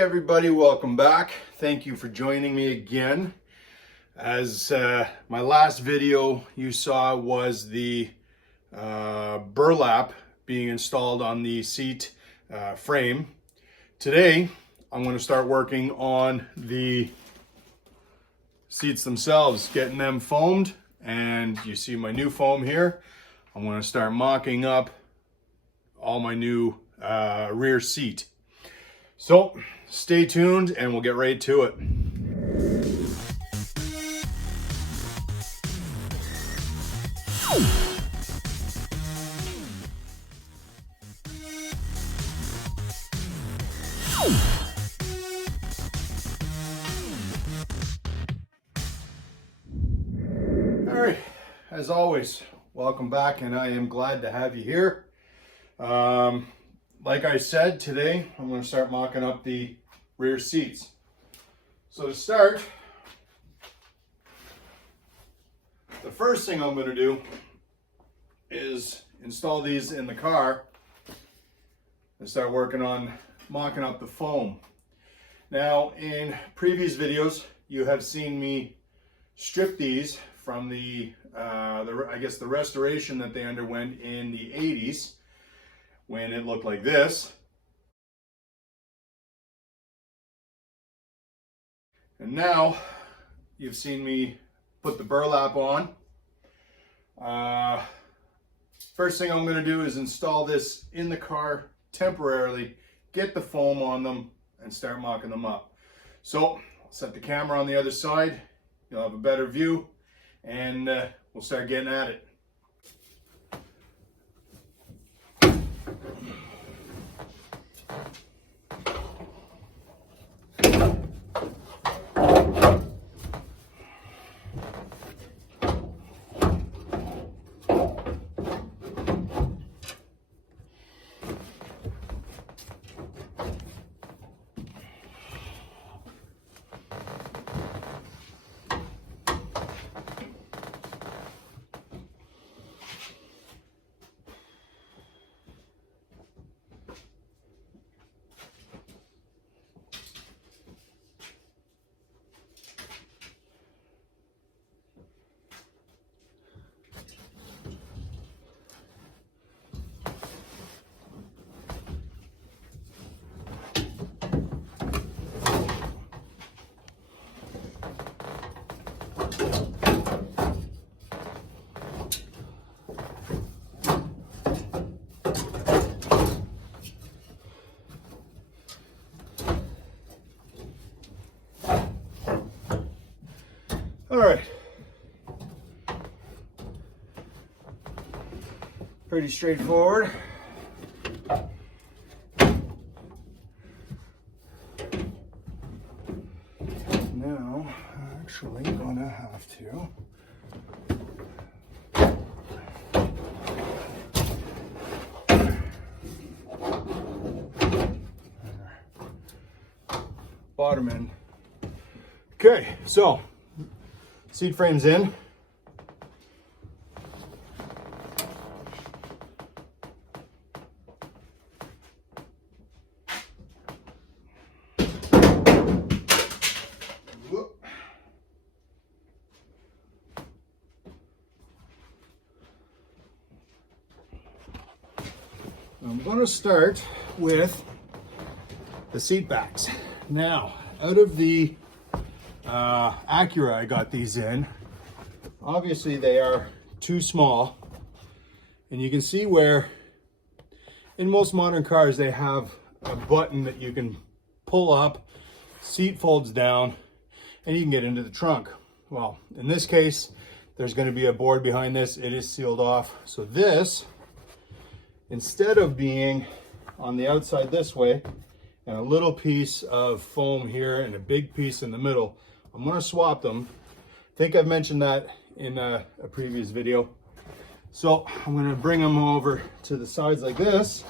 everybody, welcome back. Thank you for joining me again. As my last video you saw was the burlap being installed on the seat frame. Today I'm going to start working on the seats themselves, getting them foamed, and you see my new foam here. I'm going to start mocking up all my new rear seat. So stay tuned and we'll get right to it. All right, as always, welcome back, and I am glad to have you here. Like I said, today I'm going to start mocking up the rear seats. So to start, the first thing I'm going to do is install these in the car and start working on mocking up the foam. Now, in previous videos, you have seen me strip these from the restoration that they underwent in the 80s. When it looked like this. And now you've seen me put the burlap on. First thing I'm going to do is install this in the car temporarily, get the foam on them, and start mocking them up. So I'll set the camera on the other side. You'll have a better view, and we'll start getting at it. All right, pretty straightforward. Now, I'm actually gonna have to bottom end. Okay, so seat frame's in. I'm going to start with the seat backs. Now, out of the Acura I got these in, obviously they are too small, and you can see where in most modern cars they have a button that you can pull up, seat folds down, and you can get into the trunk. Well, in this case there's going to be a board behind this. It is sealed off, so this, instead of being on the outside this way and a little piece of foam here and a big piece in the middle, I'm going to swap them. I think I've mentioned that in a previous video. So I'm going to bring them over to the sides like this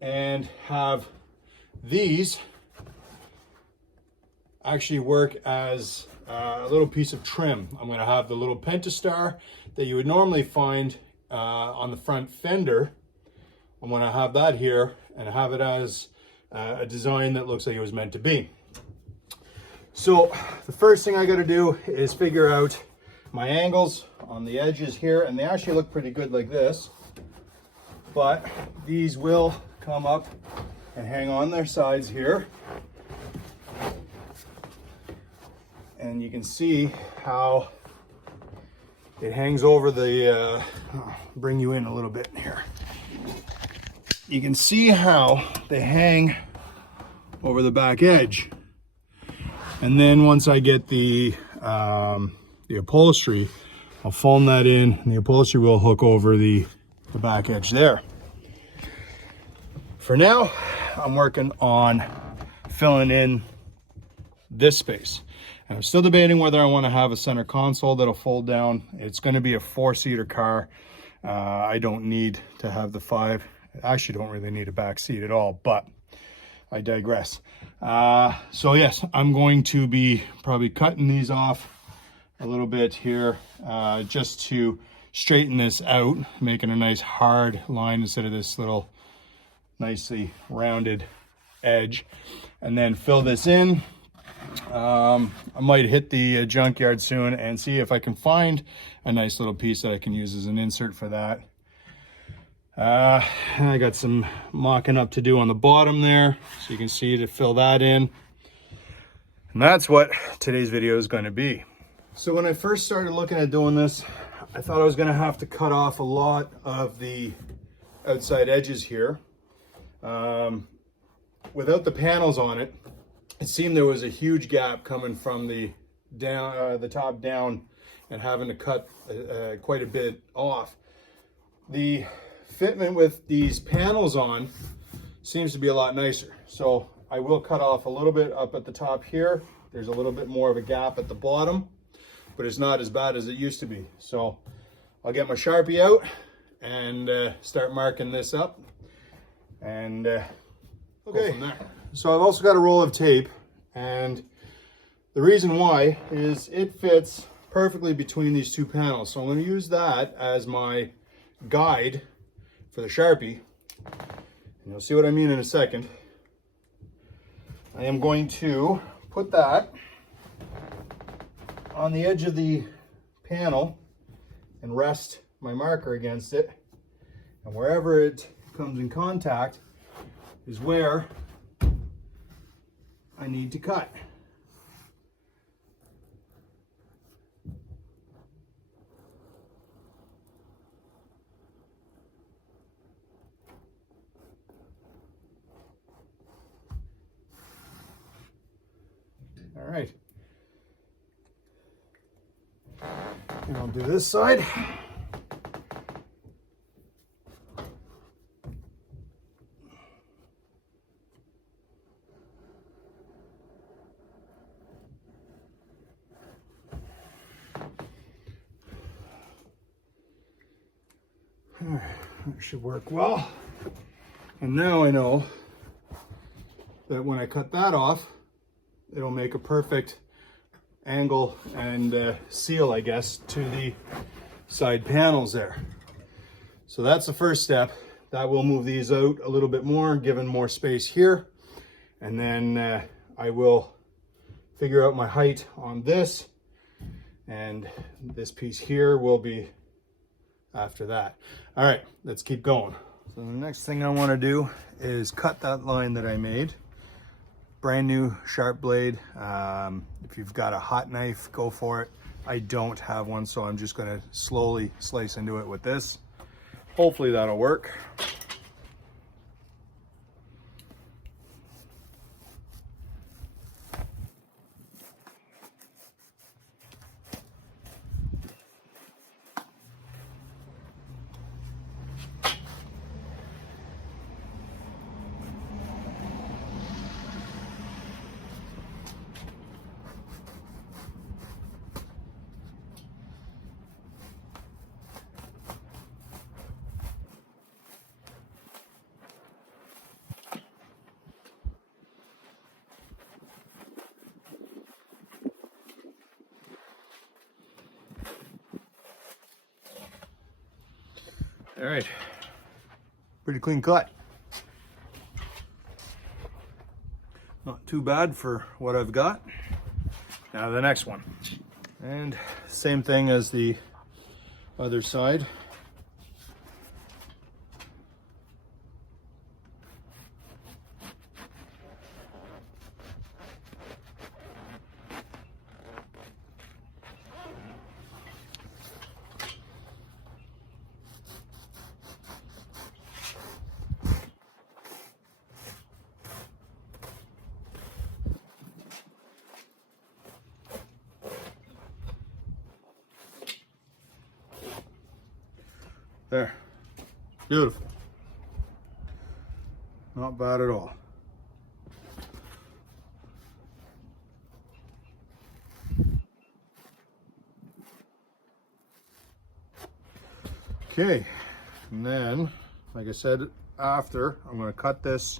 and have these actually work as a little piece of trim. I'm going to have the little Pentastar that you would normally find on the front fender. I'm going to have that here and have it as a design that looks like it was meant to be. So the first thing I got to do is figure out my angles on the edges here, and they actually look pretty good like this, but these will come up and hang on their sides here. And you can see how it hangs over the, I'll bring you in a little bit here. You can see how they hang over the back edge. And then once I get the upholstery, I'll foam that in, and the upholstery will hook over the back edge there. For now, I'm working on filling in this space. And I'm still debating whether I want to have a center console that'll fold down. It's going to be a 4-seater car. I don't need to have the 5. I actually don't really need a back seat at all, but I digress. So yes, I'm going to be probably cutting these off a little bit here, just to straighten this out, making a nice hard line instead of this little nicely rounded edge, and then fill this in. I might hit the junkyard soon and see if I can find a nice little piece that I can use as an insert for that. I got some mocking up to do on the bottom there, so you can see to fill that in. And that's what today's video is going to be. So when I first started looking at doing this, I thought I was going to have to cut off a lot of the outside edges here. Without the panels on it, it seemed there was a huge gap coming from the top down, and having to cut quite a bit off. The fitment with these panels on seems to be a lot nicer. So I will cut off a little bit up at the top here. There's a little bit more of a gap at the bottom, but it's not as bad as it used to be. So I'll get my Sharpie out and start marking this up, and go from there. So I've also got a roll of tape, and the reason why is it fits perfectly between these two panels. So I'm going to use that as my guide for the Sharpie, and you'll see what I mean in a second. I am going to put that on the edge of the panel and rest my marker against it, and wherever it comes in contact is where I need to cut. All right. And I'll do this side. That should work well. And now I know that when I cut that off, it'll make a perfect angle and seal, I guess, to the side panels there. So that's the first step. That will move these out a little bit more, given more space here. And then I will figure out my height on this, and this piece here will be after that. All right, let's keep going. So the next thing I want to do is cut that line that I made. Brand new sharp blade. If you've got a hot knife, go for it. I don't have one, so I'm just going to slowly slice into it with this. Hopefully that'll work. All right, pretty clean cut. Not too bad for what I've got. Now the next one. And same thing as the other side. There, beautiful. Not bad at all. Okay, and then, like I said, after, I'm going to cut this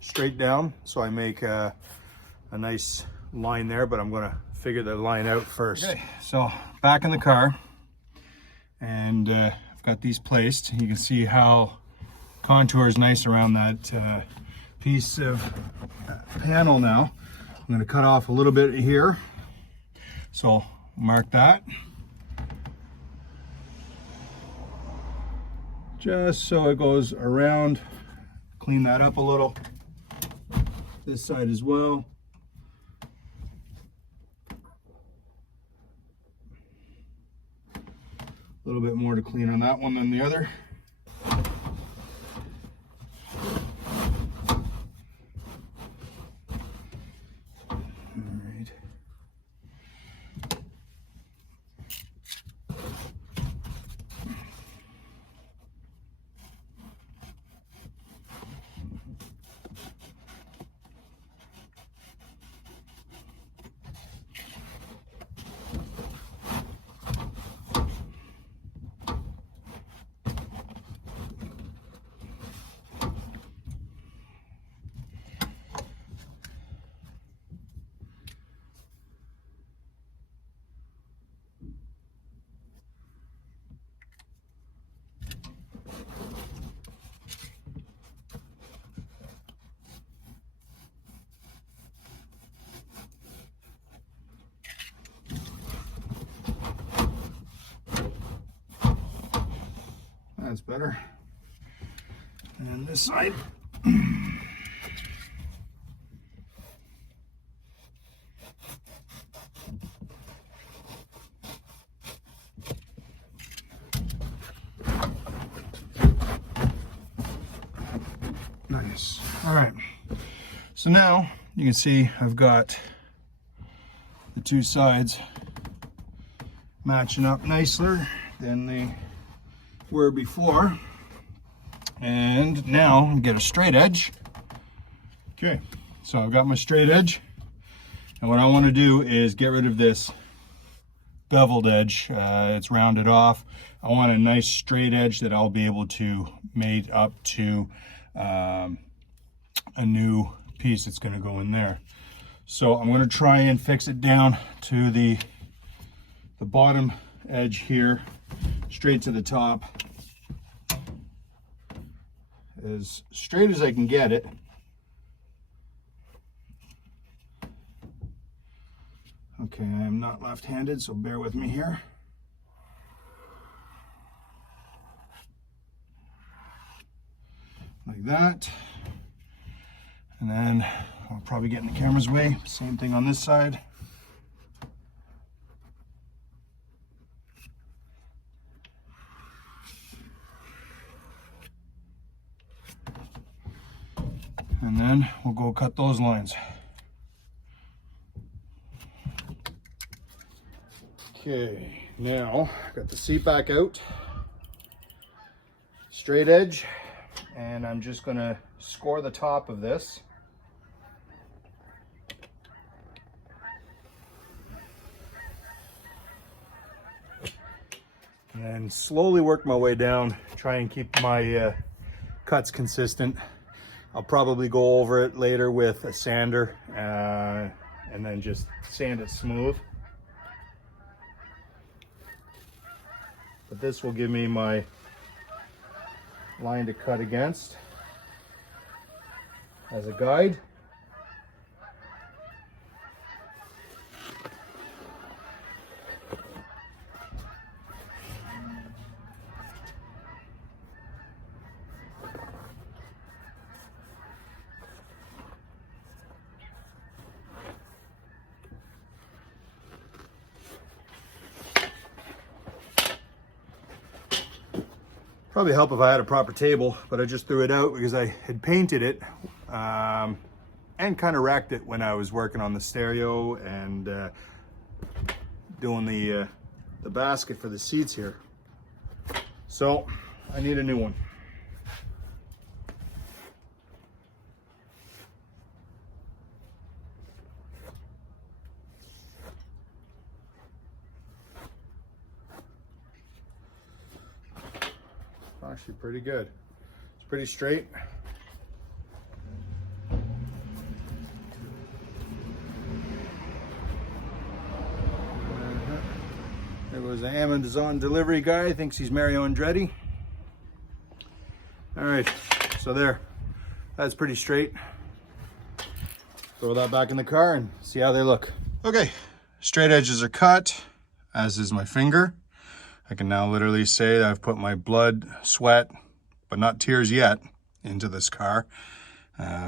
straight down so I make a nice line there, but I'm going to figure the line out first. Okay, so back in the car, and I've got these placed. You can see how contour is nice around that piece of panel now. I'm going to cut off a little bit here, so mark that. Just so it goes around, clean that up a little. This side as well. A little bit more to clean on that one than the other. That's better. And this side. Nice. All right. So now you can see I've got the two sides matching up nicer than they were before. And now get a straight edge. Okay, so I've got my straight edge, and what I want to do is get rid of this beveled edge. It's rounded off. I want a nice straight edge that I'll be able to mate up to a new piece that's going to go in there. So I'm going to try and fix it down to the bottom edge here, straight to the top, as straight as I can get it. Okay, I am not left-handed, so bear with me here. Like that. And then I'll probably get in the camera's way. Same thing on this side. And then we'll go cut those lines. Okay, now got the seat back out, straight edge, and I'm just gonna score the top of this. And then slowly work my way down, try and keep my cuts consistent. I'll probably go over it later with a sander and then just sand it smooth. But this will give me my line to cut against as a guide. Probably help if I had a proper table, but I just threw it out because I had painted it and kind of wrecked it when I was working on the stereo and doing the basket for the seats here. So I need a new one. Actually pretty good. It's pretty straight. There was an Amazon delivery guy, thinks he's Mario Andretti. All right, so there, that's pretty straight. Throw that back in the car and see how they look. Okay, straight edges are cut, as is my finger. I can now literally say that I've put my blood, sweat, but not tears yet, into this car.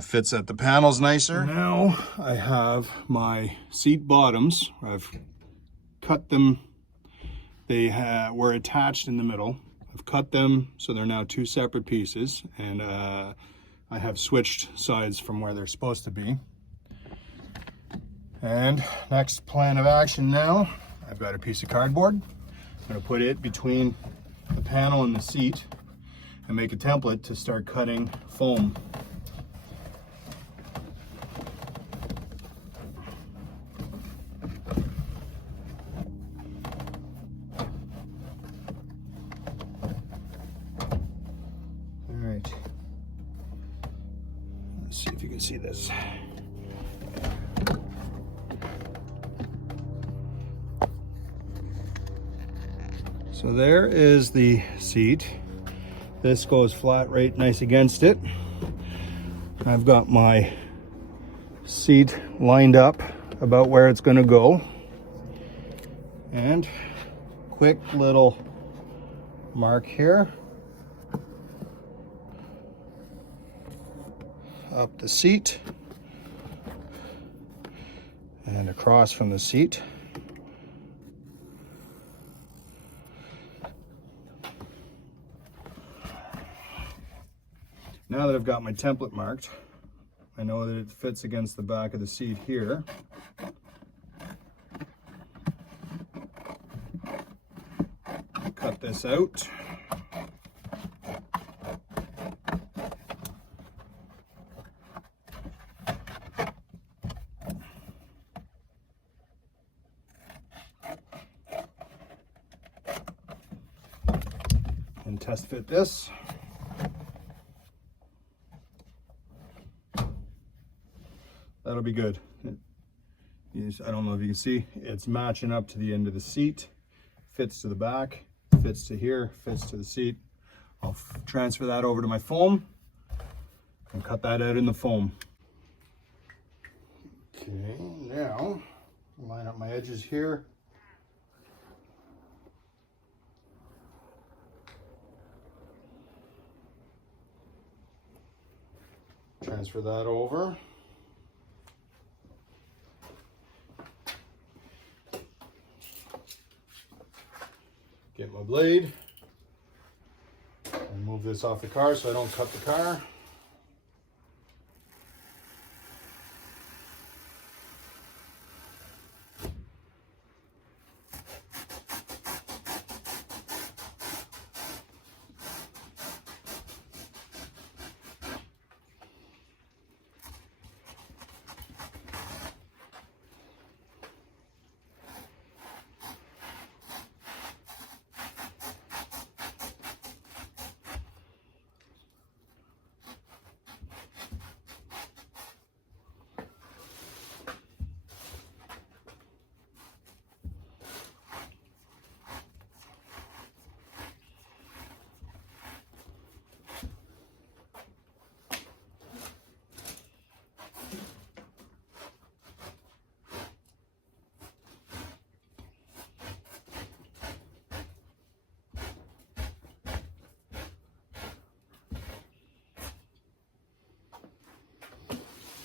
Fits at the panels nicer. Now I have my seat bottoms. I've cut them. They were attached in the middle. I've cut them so they're now two separate pieces, and I have switched sides from where they're supposed to be. And next plan of action now, I've got a piece of cardboard. I'm going to put it between the panel and the seat and make a template to start cutting foam. All right. Let's see if you can see this. So there is the seat. This goes flat right nice against it. I've got my seat lined up about where it's going to go. And quick little mark here. Up the seat. And across from the seat. Now that I've got my template marked, I know that it fits against the back of the seat here. Cut this out. And test fit this. That'll be good. I don't know if you can see, it's matching up to the end of the seat, fits to the back, fits to here, fits to the seat. I'll transfer that over to my foam and cut that out in the foam. Okay, now line up my edges here. Transfer that over. Get my blade and move this off the car so I don't cut the car.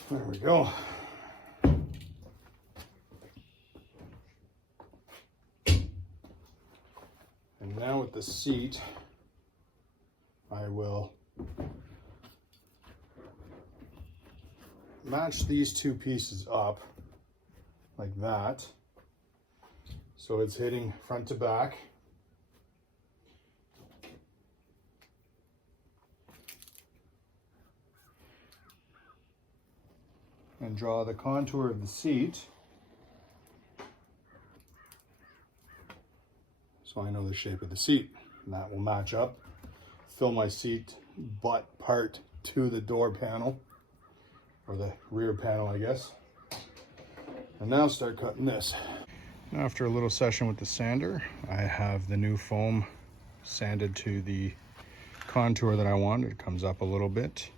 There we go. And now with the seat, I will match these two pieces up like that. So it's hitting front to back. And draw the contour of the seat so I know the shape of the seat, and that will match up. Fill my seat butt part to the door panel, or the rear panel, I guess. And now start cutting this. After a little session with the sander, I have the new foam sanded to the contour that I want. It comes up a little bit.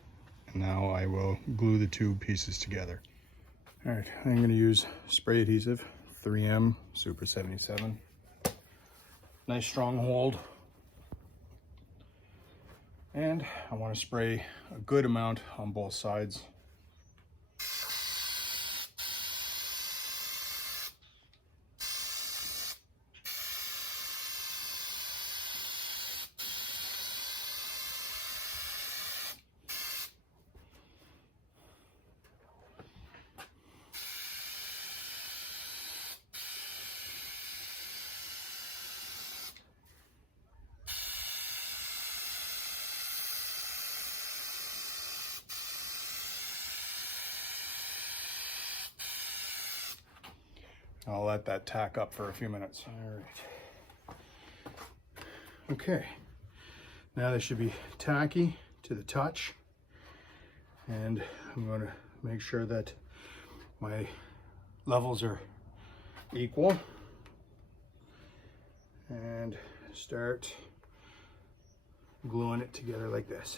And now I will glue the two pieces together. All right, I'm going to use spray adhesive, 3M Super 77. Nice strong hold. And I want to spray a good amount on both sides. I'll let that tack up for a few minutes. All right. Okay. Now they should be tacky to the touch. And I'm going to make sure that my levels are equal. And start gluing it together like this.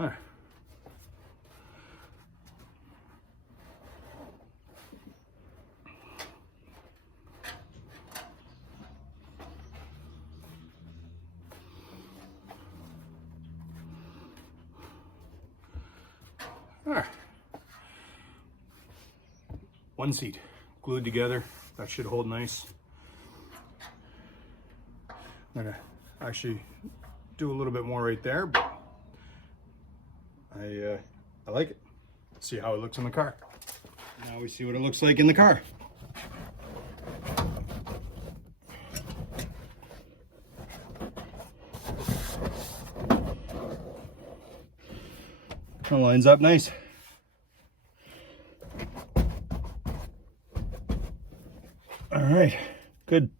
All right. All right. One seat glued together. That should hold nice. I'm gonna actually do a little bit more right there, but I like it. Let's see how it looks in the car. Now we see what it looks like in the car. It lines up nice. All right, good.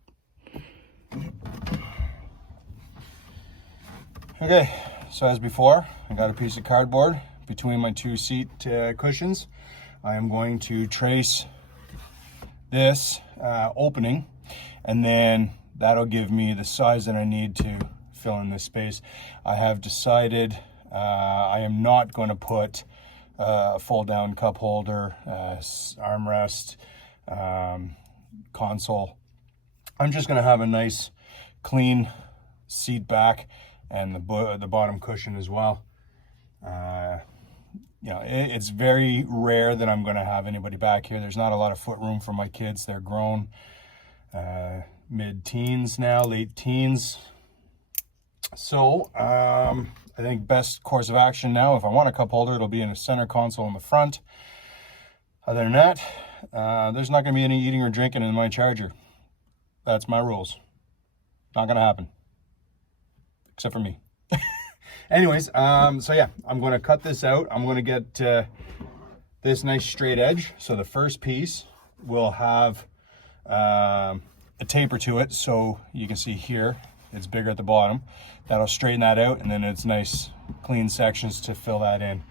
Okay, so as before, I got a piece of cardboard between my two seat cushions. I am going to trace this opening, and then that'll give me the size that I need to fill in this space. I have decided I am not going to put a fold down cup holder, armrest, console. I'm just going to have a nice clean seat back and the bottom cushion as well. You know, it's very rare that I'm going to have anybody back here. There's not a lot of foot room for my kids. They're grown, mid-teens now, late teens. So I think best course of action now, if I want a cup holder, it'll be in a center console in the front. Other than that, there's not going to be any eating or drinking in my Charger. That's my rules. Not going to happen. Except for me. Anyways, so yeah, I'm going to cut this out. I'm going to get this nice straight edge. So the first piece will have a taper to it. So you can see here, it's bigger at the bottom. That'll straighten that out, and then it's nice clean sections to fill that in.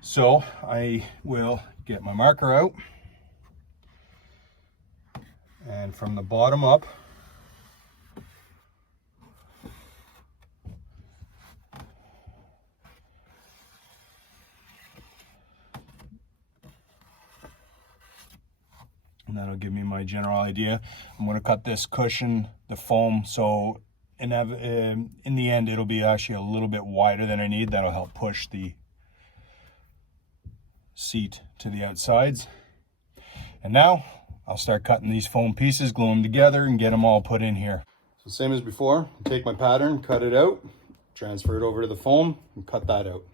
So I will get my marker out. And from the bottom up, and that'll give me my general idea. I'm going to cut this cushion, the foam, so in the end it'll be actually a little bit wider than I need. That'll help push the seat to the outsides. And now I'll start cutting these foam pieces, glue them together, and get them all put in here. So same as before, take my pattern, cut it out, transfer it over to the foam, and cut that out.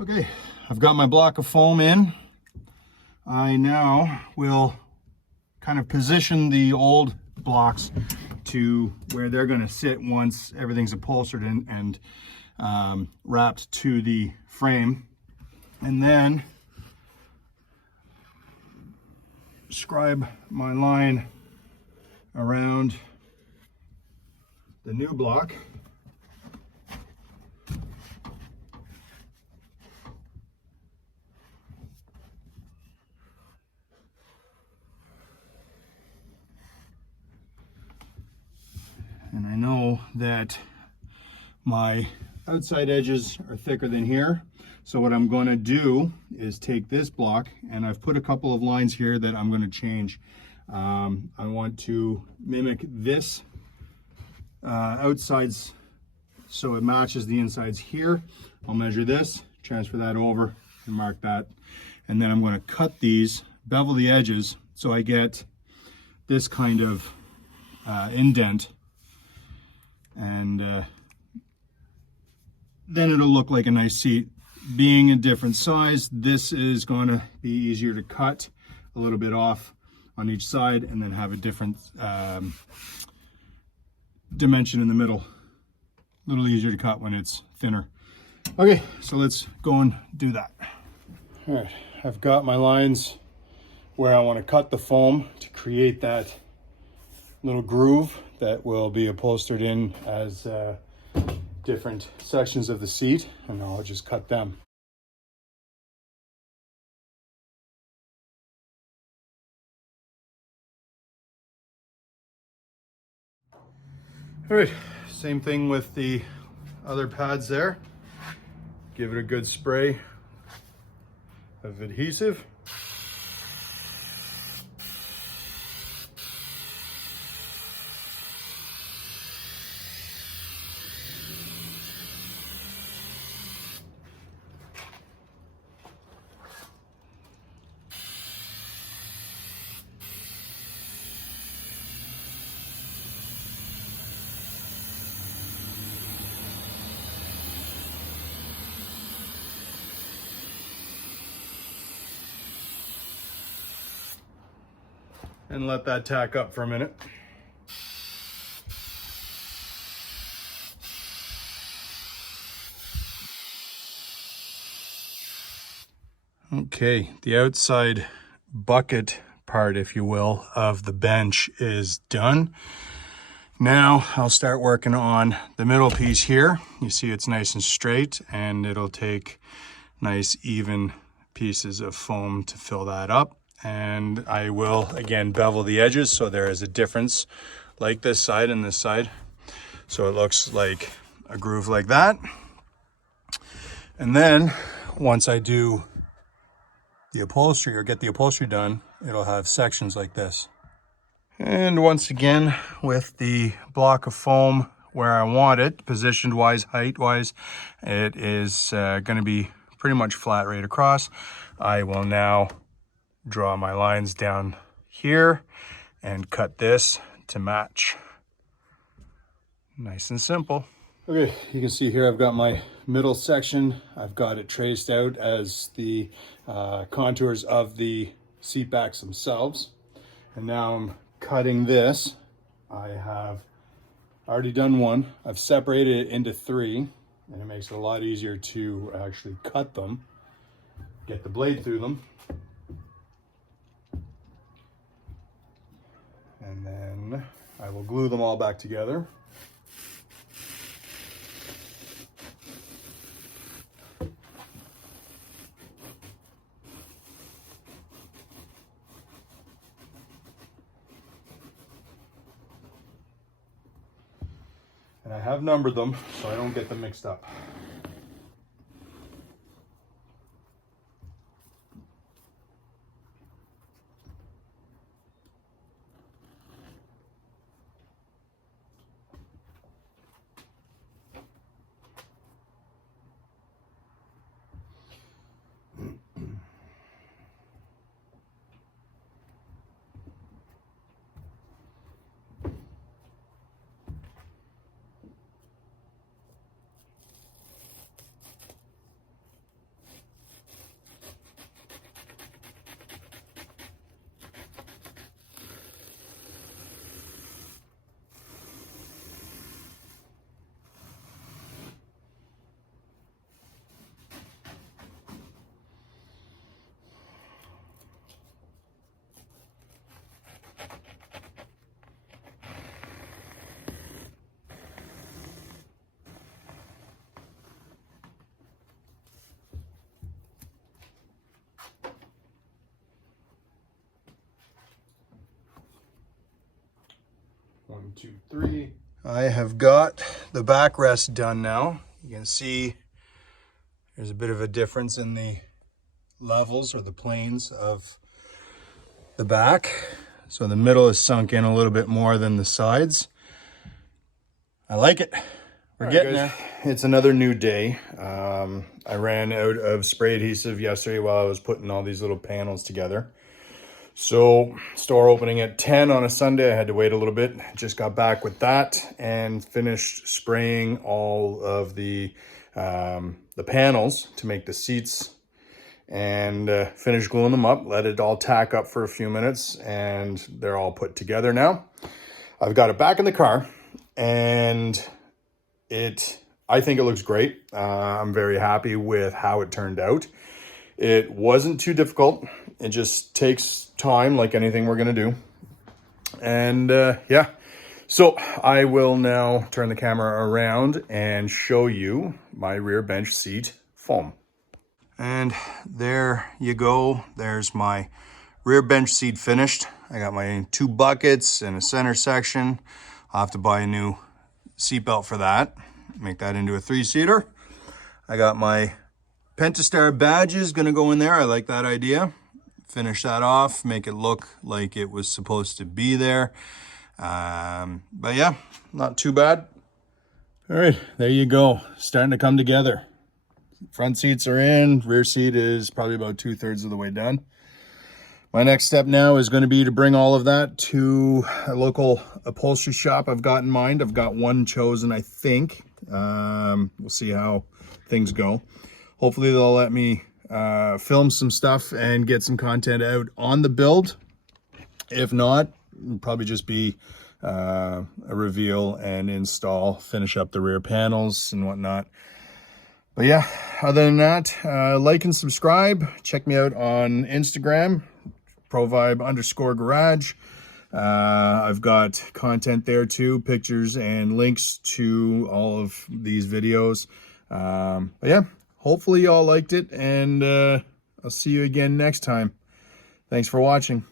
Okay, I've got my block of foam in. I now will kind of position the old blocks to where they're going to sit once everything's upholstered and wrapped to the frame, and then scribe my line around the new block. And I know that my outside edges are thicker than here. So what I'm going to do is take this block, and I've put a couple of lines here that I'm going to change. I want to mimic this outsides so it matches the insides here. I'll measure this, transfer that over, and mark that. And then I'm going to cut these, bevel the edges so I get this kind of indent. And then it'll look like a nice seat. Being a different size, this is going to be easier to cut a little bit off on each side and then have a different dimension in the middle. A little easier to cut when it's thinner. Okay, so let's go and do that. All right, I've got my lines where I want to cut the foam to create that little groove that will be upholstered in as different sections of the seat, and I'll just cut them. All right, same thing with the other pads there. Give it a good spray of adhesive. And let that tack up for a minute. Okay, the outside bucket part, if you will, of the bench is done. Now I'll start working on the middle piece here. You see it's nice and straight, and it'll take nice even pieces of foam to fill that up. And I will again bevel the edges so there is a difference, like this side and this side, so it looks like a groove like that. And then once I do the upholstery or get the upholstery done, it'll have sections like this. And once again, with the block of foam where I want it, positioned wise, height wise, it is going to be pretty much flat right across. I will now draw my lines down here and cut this to match. Nice and simple. Okay, you can see here I've got my middle section. I've got it traced out as the contours of the seat backs themselves. And now I'm cutting this. I have already done one. I've separated it into three, and it makes it a lot easier to actually cut them, get the blade through them. And then I will glue them all back together. And I have numbered them so I don't get them mixed up. 1, 2, 3. I have got the backrest done now. You can see there's a bit of a difference in the levels or the planes of the back. So the middle is sunk in a little bit more than the sides. I like it. We're getting there. It's another new day. I ran out of spray adhesive yesterday while I was putting all these little panels together. So store opening at 10 on a Sunday. I had to wait a little bit. Just got back with that and finished spraying all of the panels to make the seats, and finished gluing them up. Let it all tack up for a few minutes, and they're all put together now. I've got it back in the car, and I think it looks great. I'm very happy with how it turned out. It wasn't too difficult. It just takes time, like anything we're going to do. And yeah, so I will now turn the camera around and show you my rear bench seat foam. And there you go. There's my rear bench seat finished. I got my 2 buckets and a center section. I'll have to buy a new seat belt for that. Make that into a 3-seater. I got my Pentastar badges gonna go in there. I like that idea. Finish that off, make it look like it was supposed to be there. But yeah, not too bad. All right, there you go. Starting to come together. Front seats are in, rear seat is probably about 2/3 of the way done. My next step now is going to be to bring all of that to a local upholstery shop I've got in mind. I've got one chosen, I think. We'll see how things go. Hopefully they'll let me film some stuff and get some content out on the build. If not, it'll probably just be a reveal and install, finish up the rear panels and whatnot. But yeah, other than that, like and subscribe. Check me out on Instagram, provibe_garage. I've got content there too, pictures and links to all of these videos. But yeah, hopefully y'all liked it, and I'll see you again next time. Thanks for watching.